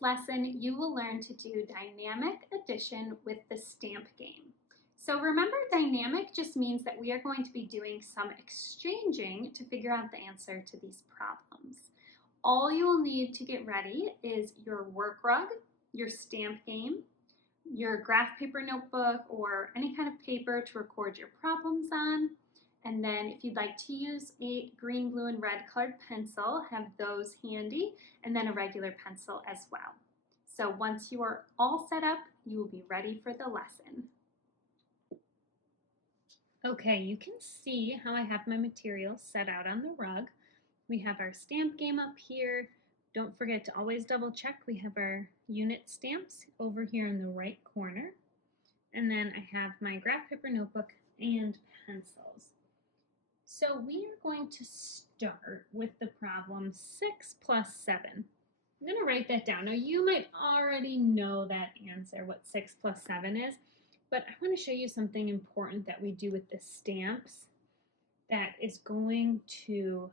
lesson, you will learn to do dynamic addition with the stamp game. So remember, dynamic just means that we are going to be doing some exchanging to figure out the answer to these problems. All you will need to get ready is your work rug, your stamp game, your graph paper notebook, or any kind of paper to record your problems on. And then if you'd like to use a green, blue, and red colored pencil, have those handy, and then a regular pencil as well. So once you are all set up, you will be ready for the lesson. Okay, you can see how I have my materials set out on the rug. We have our stamp game up here. Don't forget to always double check. We have our unit stamps over here in the right corner. And then I have my graph paper notebook and pencils. So we are going to start with the problem 6 plus 7. I'm going to write that down. Now you might already know that answer, what 6 plus 7 is, but I want to show you something important that we do with the stamps that is going to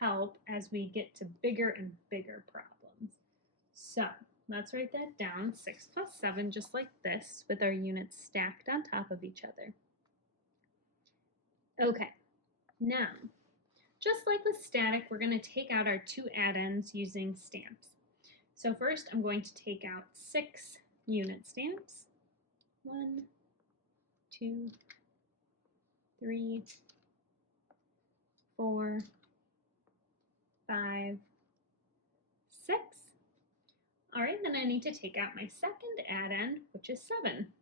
help as we get to bigger and bigger problems. So let's write that down, 6 plus 7, just like this, with our units stacked on top of each other. Okay. Now, just like with static, we're going to take out our 2 addends using stamps. So first, I'm going to take out 6 unit stamps. 1, 2, 3, 4, 5, 6. All right, then I need to take out my second addend, which is 7.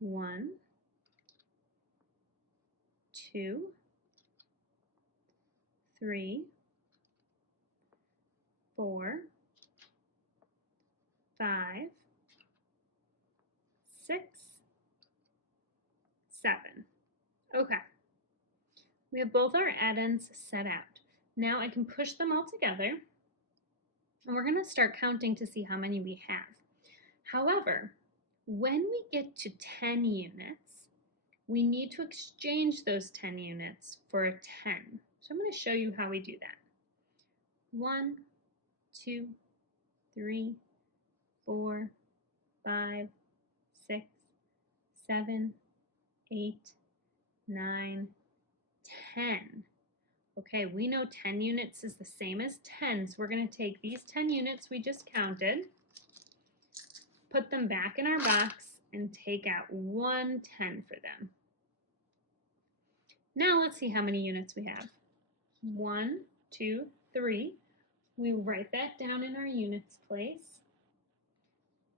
1, 2, 3, 4, 5, 6, 7. Okay. We have both our addends set out. Now I can push them all together, and we're going to start counting to see how many we have. However, when we get to 10 units, we need to exchange those 10 units for a 10. So I'm going to show you how we do that. 1, 2, 3, 4, 5, 6, 7, 8, 9, 10. Okay, we know 10 units is the same as 10, so we're going to take these 10 units we just counted, put them back in our box, and take out 1 10 for them. Now let's see how many units we have. 1, 2, 3. We write that down in our units place.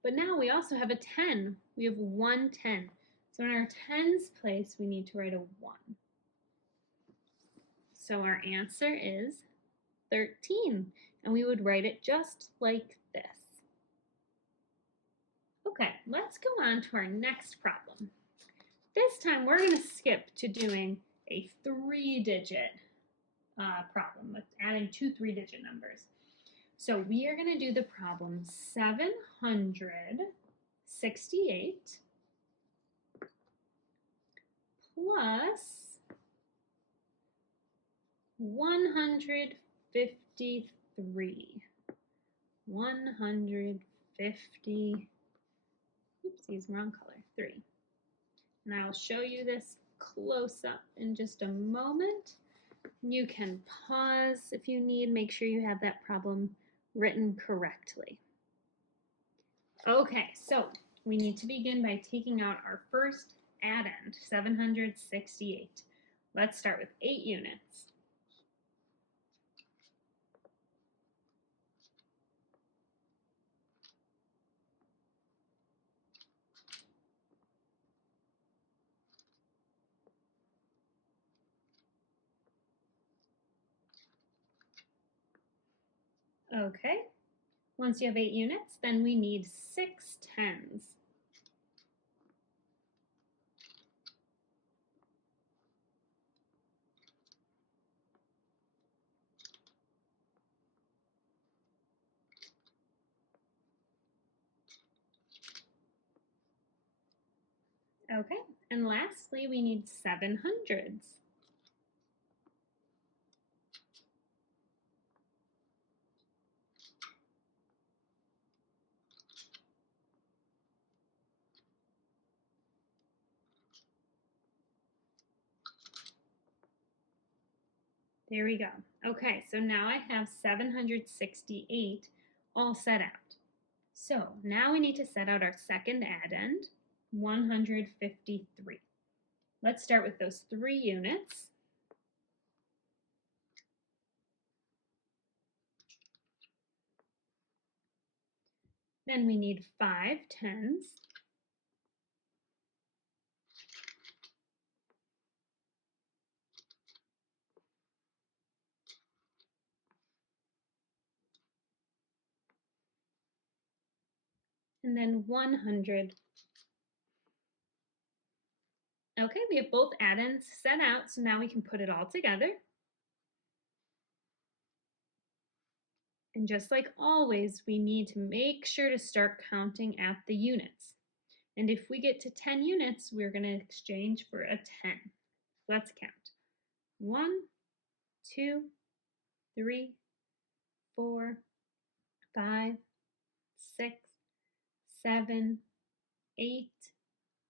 But now we also have a 10. We have 1 10. So in our tens place, we need to write a 1. So our answer is 13. And we would write it just like this. Okay, let's go on to our next problem. This time we're going to skip to doing a 3-digit problem with adding 2 3-digit numbers. So we are going to do the problem 768 plus 153. 150, oopsies, wrong color, 3. And I will show you this close up in just a moment. You can pause if you need. Make sure you have that problem written correctly. Okay, so we need to begin by taking out our first addend, 768. Let's start with 8 units. Okay, once you have 8 units, then we need 6 tens. Okay, and lastly, we need 7 hundreds. There we go. Okay, so now I have 768 all set out. So now we need to set out our second addend, 153. Let's start with those 3 units. Then we need 5 tens. And then 100. Okay, we have both addends set out, so now we can put it all together. And just like always, we need to make sure to start counting at the units. And if we get to 10 units, we're going to exchange for a 10. Let's count. 1, 2, 3, 4, 5, 6, 7, 8,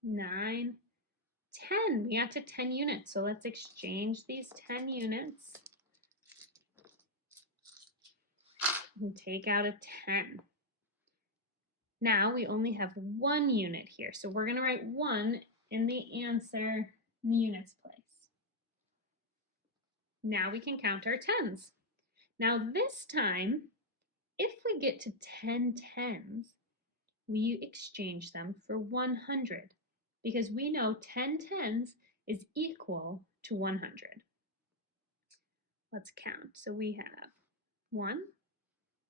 9, 10. We got to 10 units, so let's exchange these 10 units and take out a 10. Now we only have 1 unit here, so we're going to write 1 in the answer in the units place. Now we can count our tens. Now this time, if we get to 10 tens, we exchange them for 100 because we know 10 tens is equal to 100. Let's count. So we have 1,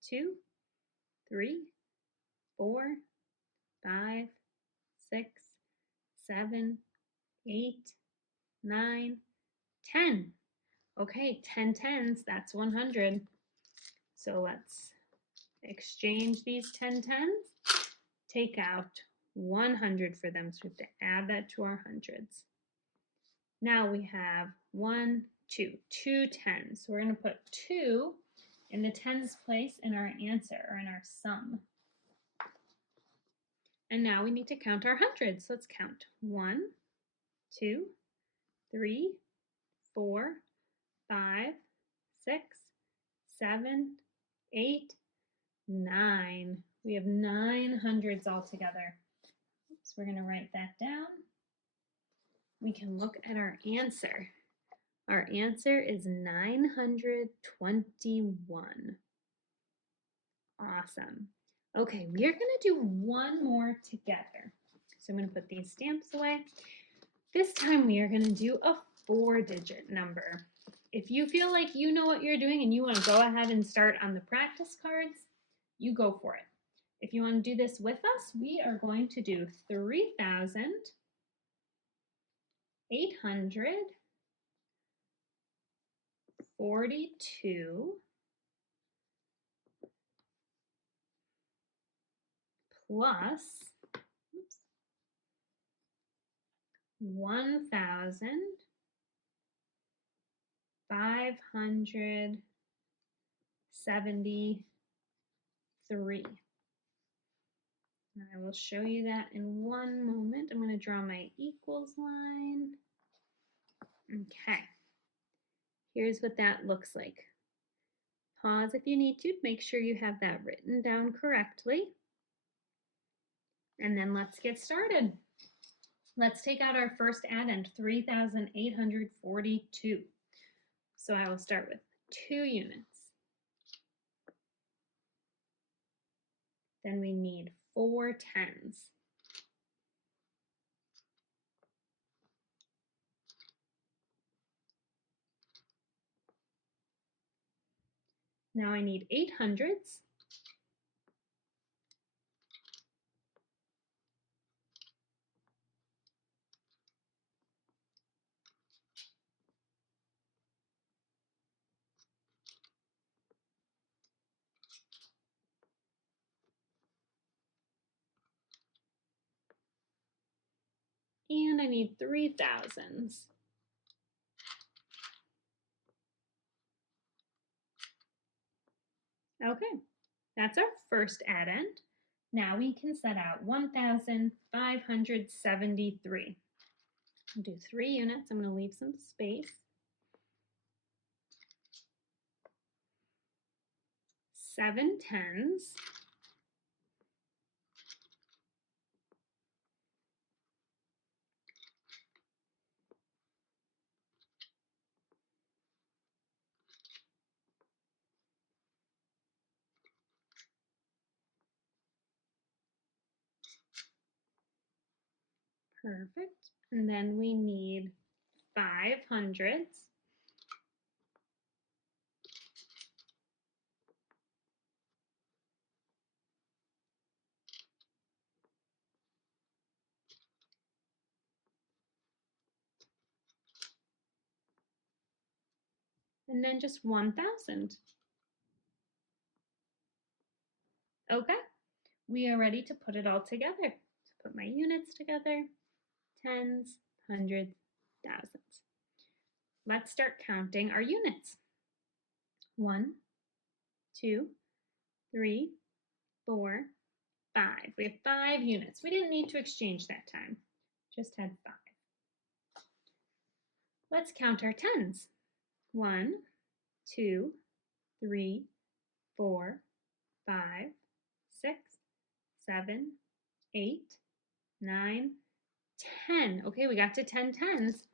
2, 3, 4, 5, 6, 7, 8, 9, 10. Okay, 10 tens, that's 100. So let's exchange these 10 tens, take out 100 for them. So we have to add that to our hundreds. Now we have 1, 2 tens. So we're going to put 2 in the tens place in our answer, or in our sum. And now we need to count our hundreds. So let's count 1, 2, 3, 4, 5, 6, 7, 8, 9. We have 9 hundreds altogether. So we're going to write that down. We can look at our answer. Our answer is 921. Awesome. Okay, we are going to do one more together. So I'm going to put these stamps away. This time we are going to do a 4-digit number. If you feel like you know what you're doing and you want to go ahead and start on the practice cards, you go for it. If you want to do this with us, we are going to do 3,842 plus 1,573. I will show you that in one moment. I'm going to draw my equals line. Okay, here's what that looks like. Pause if you need to, make sure you have that written down correctly. And then let's get started. Let's take out our first addend, 3,842. So I will start with 2 units. Then we need 4 tens. Now I need 8 hundreds. And I need 3 thousands. Okay, that's our first addend. Now we can set out 1,573. I'll do 3 units. I'm going to leave some space. 7 tens. Perfect. And then we need 5 hundreds. And then just 1,000. Okay, we are ready to put it all together. So put my units together, tens, hundreds, thousands. Let's start counting our units. 1, 2, 3, 4, 5. We have 5 units. We didn't need to exchange that time, just had 5. Let's count our tens. 1, 2, 3, 4, 5, 6, 7, 8, 9, 10. Okay, we got to 10 tens.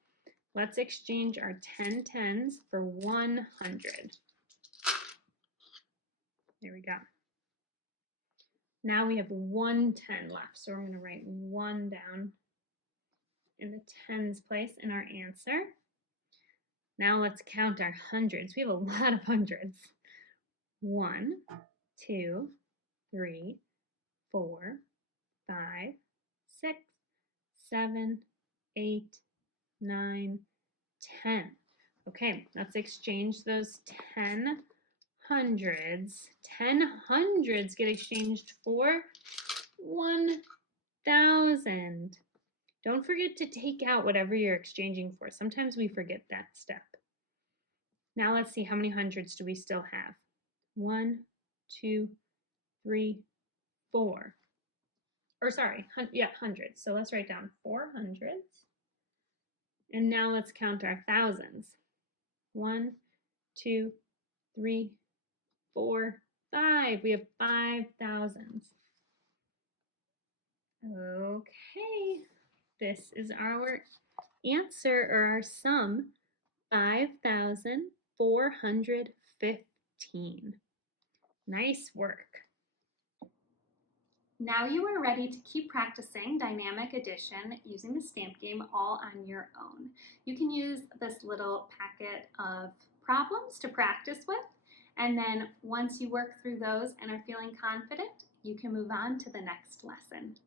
Let's exchange our 10 tens for 100. There we go. Now we have 1 10 left, so we're going to write 1 down in the tens place in our answer. Now let's count our hundreds. We have a lot of hundreds. 1, 2, 3, 4, 5, 6, 7, 8, 9, 10. Okay, let's exchange those 10 hundreds. 10 hundreds get exchanged for 1,000. Don't forget to take out whatever you're exchanging for. Sometimes we forget that step. Now let's see, how many hundreds do we still have? 1, 2, 3, 4. Or sorry, hundreds. So let's write down 4 hundreds. And now let's count our thousands. 1, 2, 3, 4, 5. We have 5 thousands. Okay, this is our answer, or our sum, 5,415. Nice work. Now you are ready to keep practicing dynamic addition using the stamp game all on your own. You can use this little packet of problems to practice with, and then once you work through those and are feeling confident, you can move on to the next lesson.